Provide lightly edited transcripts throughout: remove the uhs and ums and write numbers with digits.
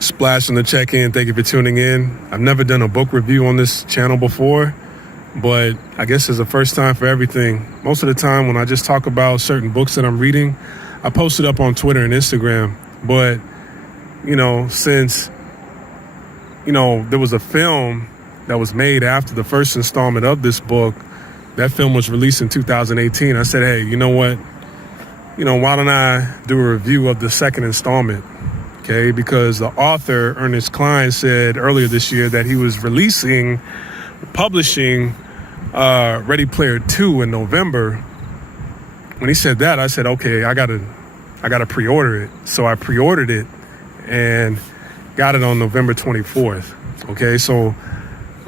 Splash on the check-in. Thank you for tuning in. I've never done a book review on this channel before, but I guess it's the first time for everything. Most of the time when I just talk about certain books that I'm reading, I post it up on Twitter and Instagram. But, since, there was a film that was made after the first installment of this book, that film was released in 2018. I said, hey, you know what? Why don't I do a review of the second installment? Okay, because the author, Ernest Cline, said earlier this year that he was publishing Ready Player 2 in November. When he said that, I said, okay, I gotta pre-order it. So I pre-ordered it and got it on November 24th. Okay, so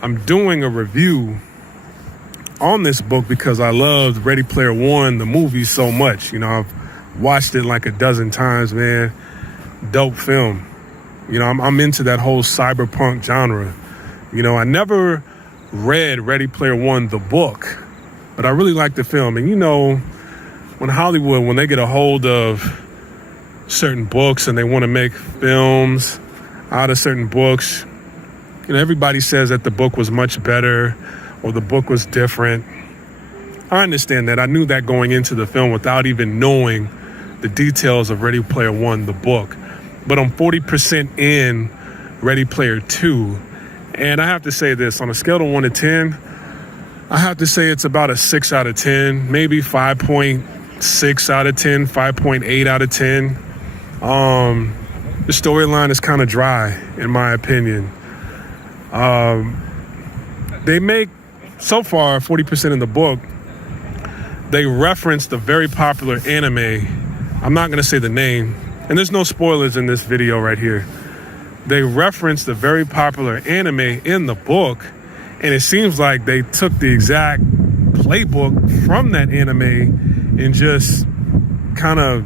I'm doing a review on this book because I loved Ready Player One, the movie, so much. I've watched it like a dozen times, man. Dope film. I'm into that whole cyberpunk genre. I never read Ready Player One, the book, but I really like the film. And when Hollywood, when they get a hold of certain books and they want to make films out of certain books, everybody says that the book was much better or the book was different. I understand that. I knew that going into the film without even knowing the details of Ready Player One, the book. But I'm 40% in Ready Player 2. And I have to say this, on a scale of 1 to 10, I have to say it's about a 6 out of 10, maybe 5.6 out of 10, 5.8 out of 10. The storyline is kind of dry, in my opinion. They make, so far, 40% in the book, they reference the very popular anime. I'm not going to say the name. And there's no spoilers in this video right here. They reference the very popular anime in the book, and it seems like they took the exact playbook from that anime and just kind of,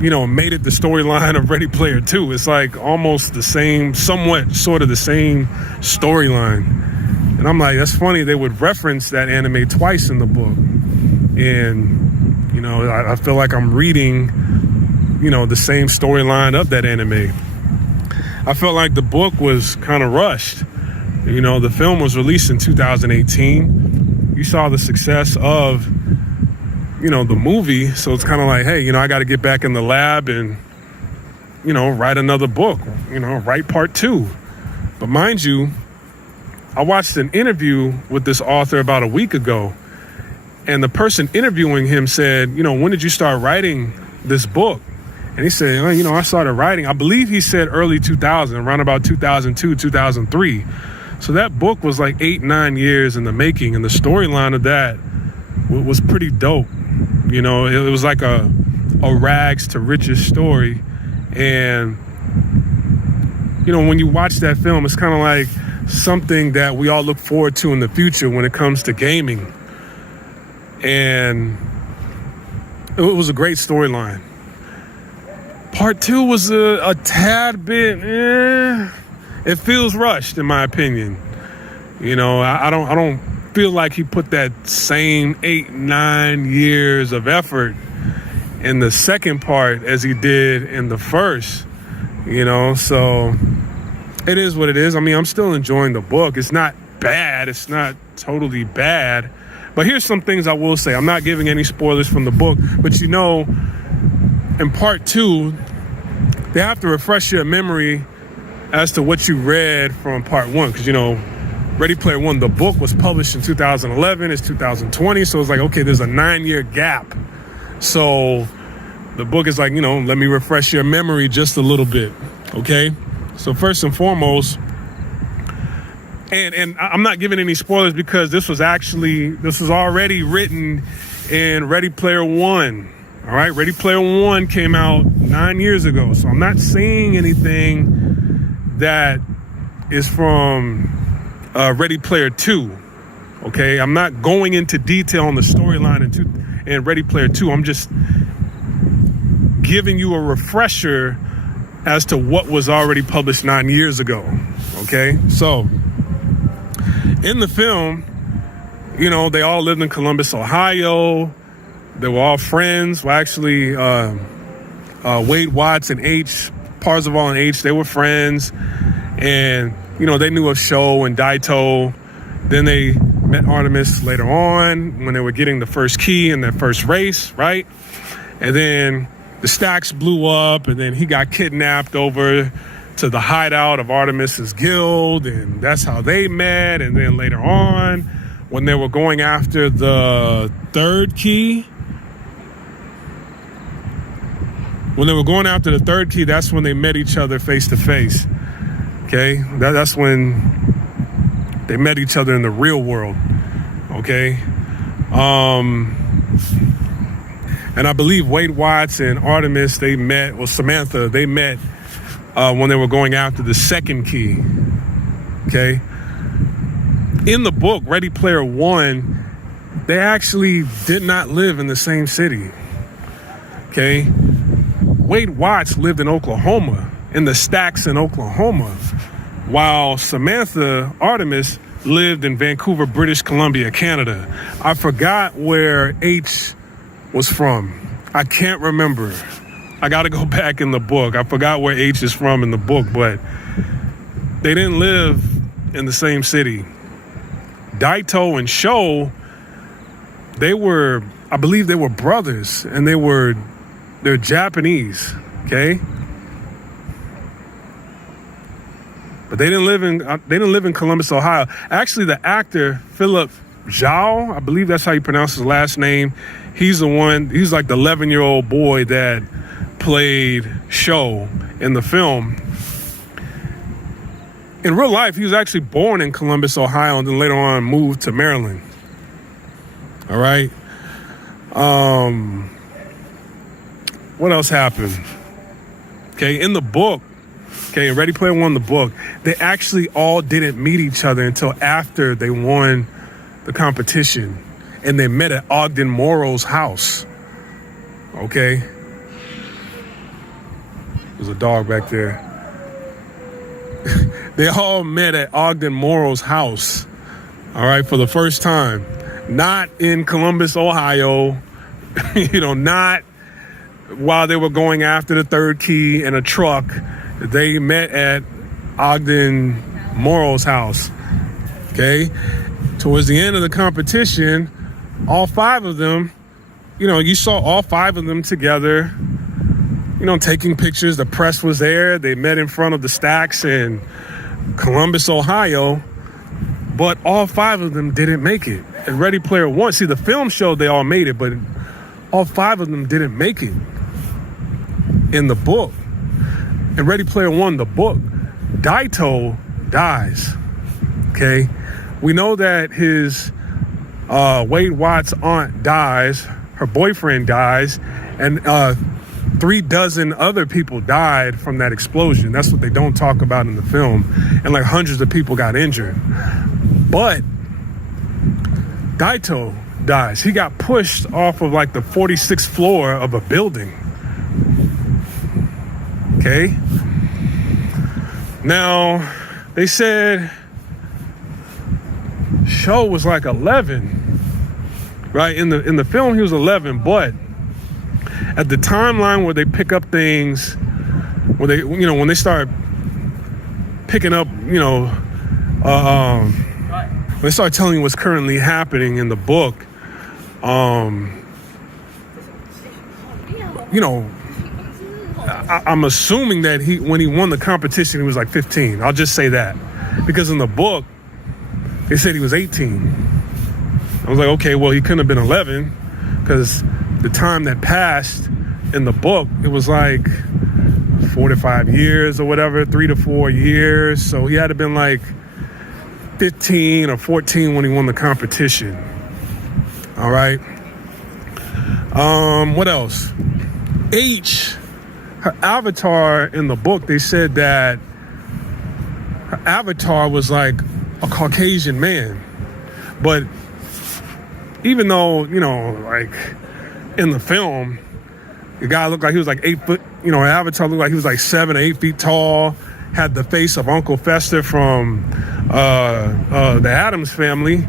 made it the storyline of Ready Player 2. It's like almost the same, somewhat sort of the same storyline. And I'm like, that's funny. They would reference that anime twice in the book. And, I feel like I'm reading the same storyline of that anime. I felt like the book was kind of rushed. The film was released in 2018. You saw the success of, the movie. So it's kind of like, hey, I got to get back in the lab and, write another book, write part 2. But mind you, I watched an interview with this author about a week ago. And the person interviewing him said, when did you start writing this book? And he said, I started writing, I believe he said early 2000, around about 2002, 2003. So that book was like 8-9 years in the making. And the storyline of that was pretty dope. It was like a rags to riches story. And, when you watch that film, it's kind of like something that we all look forward to in the future when it comes to gaming. And it was a great storyline. Part 2 was a tad bit, it feels rushed in my opinion. I don't feel like he put that same 8-9 years of effort in the second part as he did in the first, so it is what it is. I mean, I'm still enjoying the book. It's not bad. It's not totally bad. But here's some things I will say. I'm not giving any spoilers from the book, but in part 2, they have to refresh your memory as to what you read from part 1. Because, Ready Player One, the book was published in 2011. It's 2020. So it's like, okay, there's a 9-year gap. So the book is like, let me refresh your memory just a little bit. Okay. So first and foremost, and I'm not giving any spoilers because this was already written in Ready Player One. All right, Ready Player One came out 9 years ago. So I'm not saying anything that is from Ready Player 2. Okay, I'm not going into detail on the storyline in Ready Player 2. I'm just giving you a refresher as to what was already published 9 years ago. Okay, so in the film, they all lived in Columbus, Ohio. They were all friends. Well, actually, Wade Watts and H. Parzival and H, they were friends, and they knew of Sho and Daito. Then they met Artemis later on when they were getting the first key in their first race, right? And then the stacks blew up, and then he got kidnapped over to the hideout of Artemis's guild, and that's how they met. And then later on, when they were going after the third key, that's when they met each other face to face. Okay, that's when they met each other in the real world. Okay, and I believe Wade Watts and Artemis, Samantha, they met when they were going after the second key. Okay, in the book Ready Player One, they actually did not live in the same city. Okay, Wade Watts lived in Oklahoma, in the stacks in Oklahoma, while Samantha Artemis lived in Vancouver, British Columbia, Canada. I forgot where H was from. I can't remember. I got to go back in the book. I forgot where H is from in the book, but they didn't live in the same city. Daito and Sho, I believe they were brothers, and they're Japanese, okay? But they didn't live in Columbus, Ohio. Actually, the actor Philip Zhao, I believe that's how you pronounce his last name. He's like the 11-year-old boy that played Sho in the film. In real life, he was actually born in Columbus, Ohio, and then later on moved to Maryland. All right. What else happened? Okay, in the book, in Ready Player One, the book, they actually all didn't meet each other until after they won the competition, and they met at Ogden Morrow's house. Okay. There's a dog back there. They all met at Ogden Morrow's house, all right, for the first time. Not in Columbus, Ohio, not while they were going after the third key in a truck. They met at Ogden Morrow's house, okay? Towards the end of the competition, all five of them, you saw all five of them together, taking pictures. The press was there. They met in front of the stacks in Columbus, Ohio, but all five of them didn't make it. And Ready Player One, see, the film showed they all made it, but all five of them didn't make it in the book. In Ready Player One, the book, Daito dies, okay? We know that his Wade Watts' aunt dies, her boyfriend dies, and 36 other people died from that explosion. That's what they don't talk about in the film. And like hundreds of people got injured. But Daito dies. He got pushed off of like the 46th floor of a building. Okay? Now, they said Sho was like 11, right? In the film, he was 11, but at the timeline where they pick up things, when they start picking up, when they start telling you what's currently happening in the book, I'm assuming that when he won the competition, he was like 15. I'll just say that. Because in the book, they said he was 18. I was like, okay, well, he couldn't have been 11 because the time that passed in the book, it was like 4 to 5 years or whatever, 3 to 4 years. So he had to have been like 15 or 14 when he won the competition. All right. What else? H, her avatar in the book, they said that her avatar was like a Caucasian man. But even though, like in the film, the guy looked like he was like 8 foot, her avatar looked like he was like 7 or 8 feet tall, had the face of Uncle Fester from the Addams Family.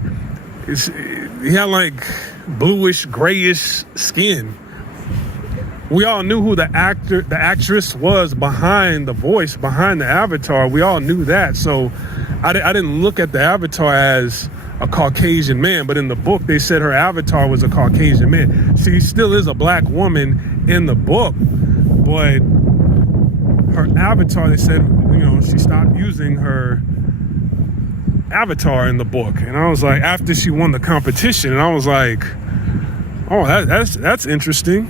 He had like bluish, grayish skin. we all knew who the actress was behind the voice, behind the avatar. We all knew that. So I didn't look at the avatar as a Caucasian man, but in the book, they said her avatar was a Caucasian man. She still is a black woman in the book, but her avatar, they said, she stopped using her avatar in the book. And I was like, after she won the competition, and I was like, oh, that's interesting.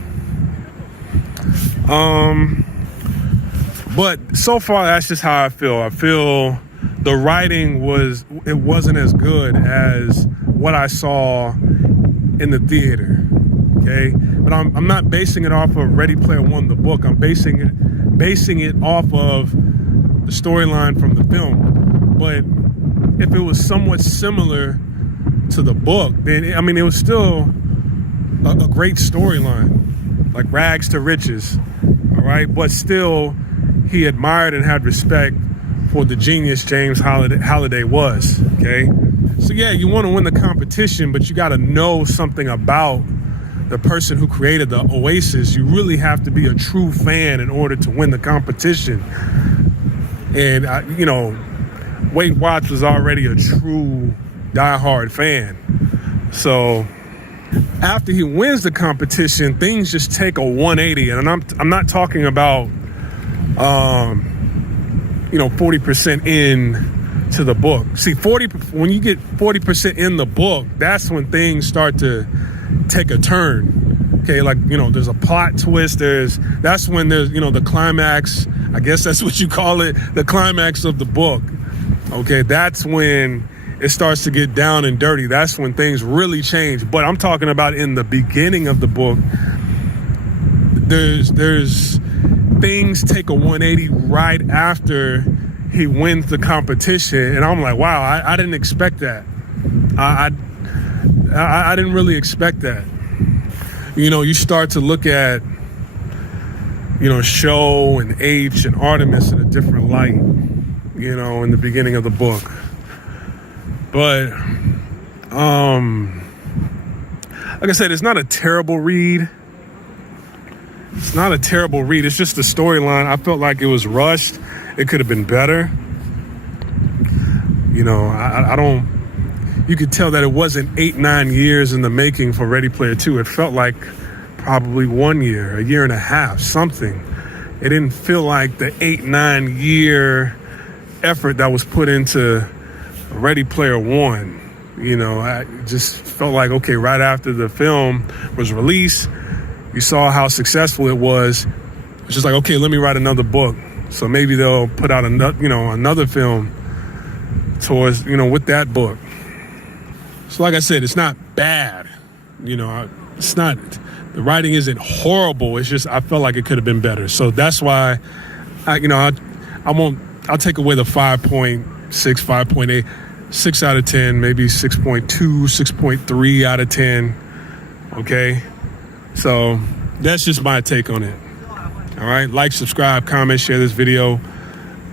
But so far, that's just how I feel. I feel the writing wasn't as good as what I saw in the theater. Okay, but I'm not basing it off of Ready Player One, the book. I'm basing it off of the storyline from the film. But if it was somewhat similar to the book, then it was still a great storyline, like rags to riches. All right, but still, he admired and had respect for the genius James Halliday was. Okay, so yeah, you want to win the competition, but you got to know something about the person who created the Oasis. You really have to be a true fan in order to win the competition. And Weight Watts was already a true diehard fan. So after he wins the competition, things just take a 180. And I'm not talking about 40% in to the book. See, when you get 40% in the book, that's when things start to take a turn. Okay, there's a plot twist. That's when there's the climax. I guess that's what you call it, the climax of the book. Okay, that's when it starts to get down and dirty. That's when things really change. But I'm talking about in the beginning of the book, there's things take a 180 right after he wins the competition. And I'm like, wow, I didn't expect that. I didn't really expect that. You start to look at, Sho and H and Artemis in a different light, in the beginning of the book. But, like I said, it's not a terrible read. It's not a terrible read. It's just the storyline. I felt like it was rushed. It could have been better. You could tell that it wasn't 8-9 years in the making for Ready Player 2. It felt like probably 1 year, a year and a half, something. It didn't feel like the 8-9 year effort that was put into Ready Player One. I just felt like, okay, right after the film was released, you saw how successful it was. It's just like, okay, let me write another book. So maybe they'll put out another film towards, with that book. So like I said, it's not bad. It's not, the writing isn't horrible. It's just, I felt like it could have been better. So that's why I'll take away the 5.6, 5.8, 6 out of 10, maybe 6.2, 6.3 out of 10. Okay. So that's just my take on it. All right. Like, subscribe, comment, share this video.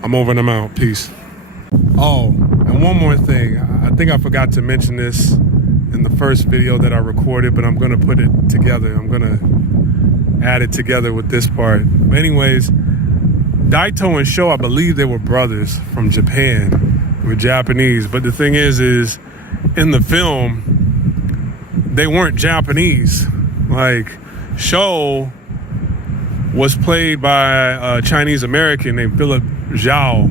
I'm over and I'm out. Peace. Oh, and one more thing. I think I forgot to mention this in the first video that I recorded, but I'm going to put it together. I'm going to add it together with this part. But anyways, Daito and Sho, I believe they were brothers from Japan. They were Japanese. But the thing is in the film, they weren't Japanese. Like, Sho was played by a Chinese American named Philip Zhao,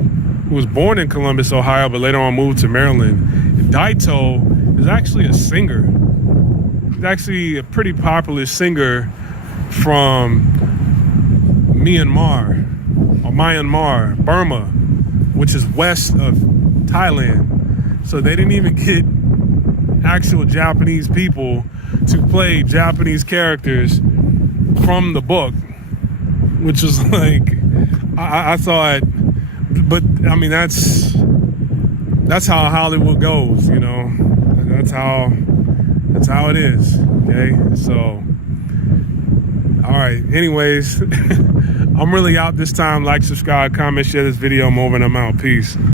who was born in Columbus, Ohio, but later on moved to Maryland. And Daito is actually a singer. He's actually a pretty popular singer from Myanmar, Burma, which is west of Thailand. So they didn't even get actual Japanese people to play Japanese characters from the book, which was like, I thought, but I mean, that's how Hollywood goes, that's how it is. Okay. So, all right. Anyways, I'm really out this time. Like, subscribe, comment, share this video. I'm over and I'm out. Peace.